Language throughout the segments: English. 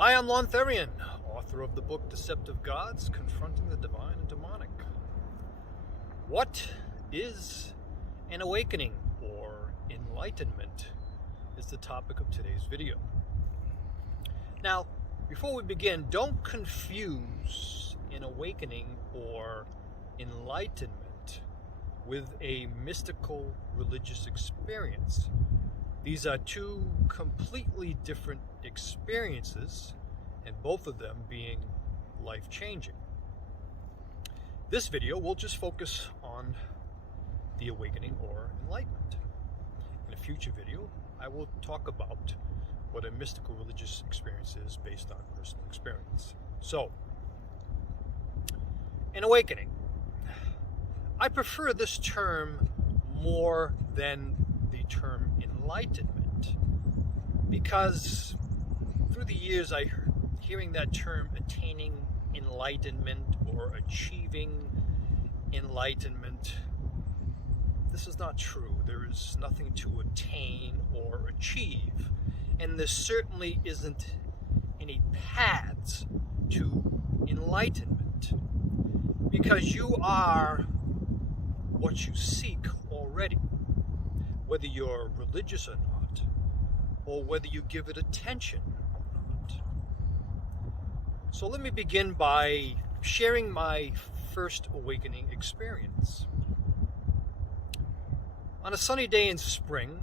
Hi, I'm Lontharian, author of the book Deceptive Gods, Confronting the Divine and Demonic. What is an awakening or enlightenment is the topic of today's video. Now, before we begin, don't confuse an awakening or enlightenment with a mystical religious experience. These are two completely different experiences, and both of them being life-changing. This video will just focus on the awakening or enlightenment. In a future video, I will talk about what a mystical religious experience is based on personal experience. So, an awakening. I prefer this term more than the term enlightenment, because through the years hearing that term attaining enlightenment or achieving enlightenment, this is not true. There is nothing to attain or achieve, and there certainly isn't any paths to enlightenment, because you are what you seek already, whether you're religious or not, or whether you give it attention or not. So let me begin by sharing my first awakening experience. On a sunny day in spring,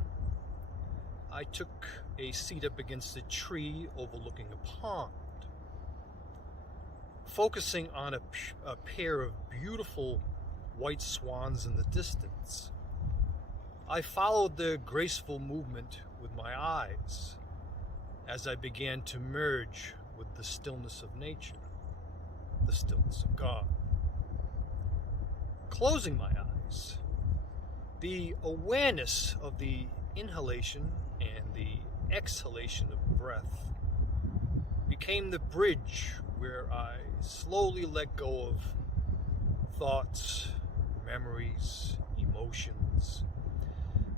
I took a seat up against a tree overlooking a pond. Focusing on a pair of beautiful white swans in the distance, I followed their graceful movement with my eyes as I began to merge with the stillness of nature, the stillness of God. Closing my eyes, the awareness of the inhalation and the exhalation of breath became the bridge where I slowly let go of thoughts, memories, emotions,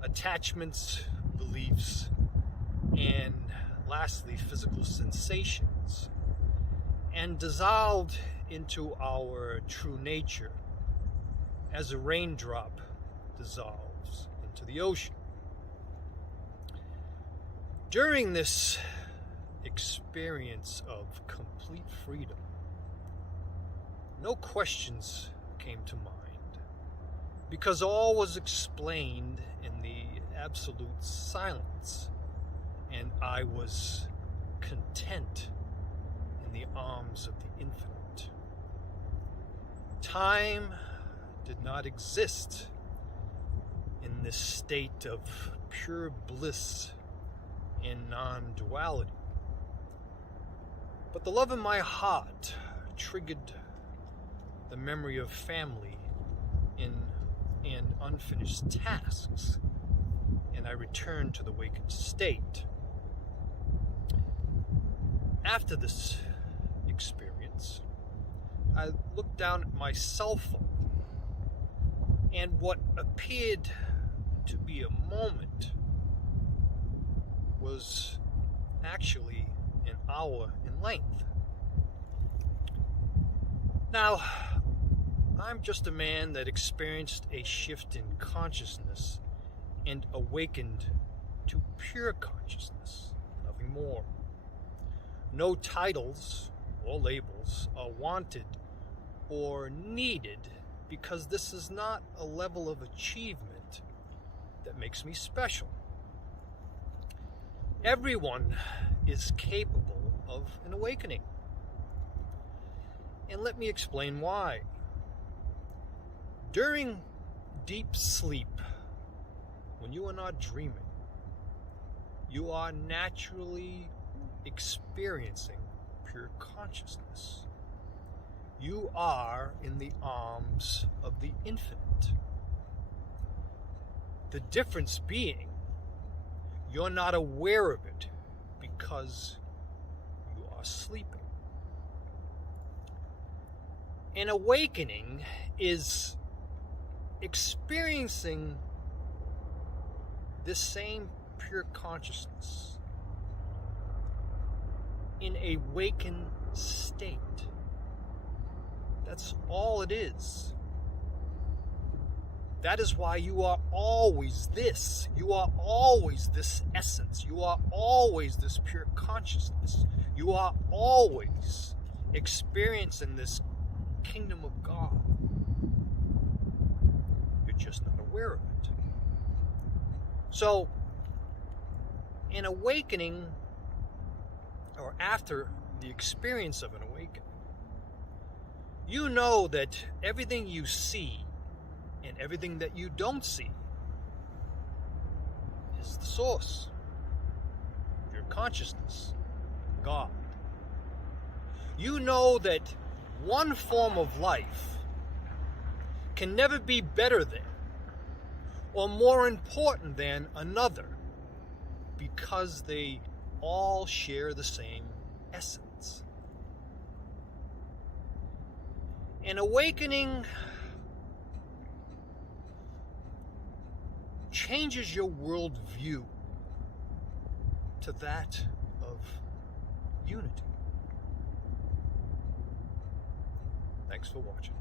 attachments, beliefs, and lastly, physical sensations, and dissolved into our true nature as a raindrop dissolves into the ocean. During this experience of complete freedom, no questions came to mind, because all was explained in the absolute silence, and I was content in the arms of the infinite. Time did not exist in this state of pure bliss and non-duality, but the love in my heart triggered the memory of family and unfinished tasks, and I returned to the wakened state. After this experience, I looked down at my cell phone, and what appeared to be a moment was actually an hour in length. Now, I'm just a man that experienced a shift in consciousness and awakened to pure consciousness, nothing more. No titles or labels are wanted or needed, because this is not a level of achievement that makes me special. Everyone is capable of an awakening. And let me explain why. During deep sleep, when you are not dreaming, you are naturally experiencing pure consciousness. You are in the arms of the infinite. The difference being, you're not aware of it because you are sleeping. An awakening is experiencing this same pure consciousness in a wakened state. That's all it is. That is why you are always this. You are always this essence. You are always this pure consciousness. You are always experiencing this kingdom of God. You're just not aware of it. So, in awakening, or after the experience of an awakening, you know that everything you see and everything that you don't see is the source of your consciousness, God. You know that one form of life can never be better than or more important than another because they all share the same essence. An awakening changes your worldview to that of unity. Thanks for watching.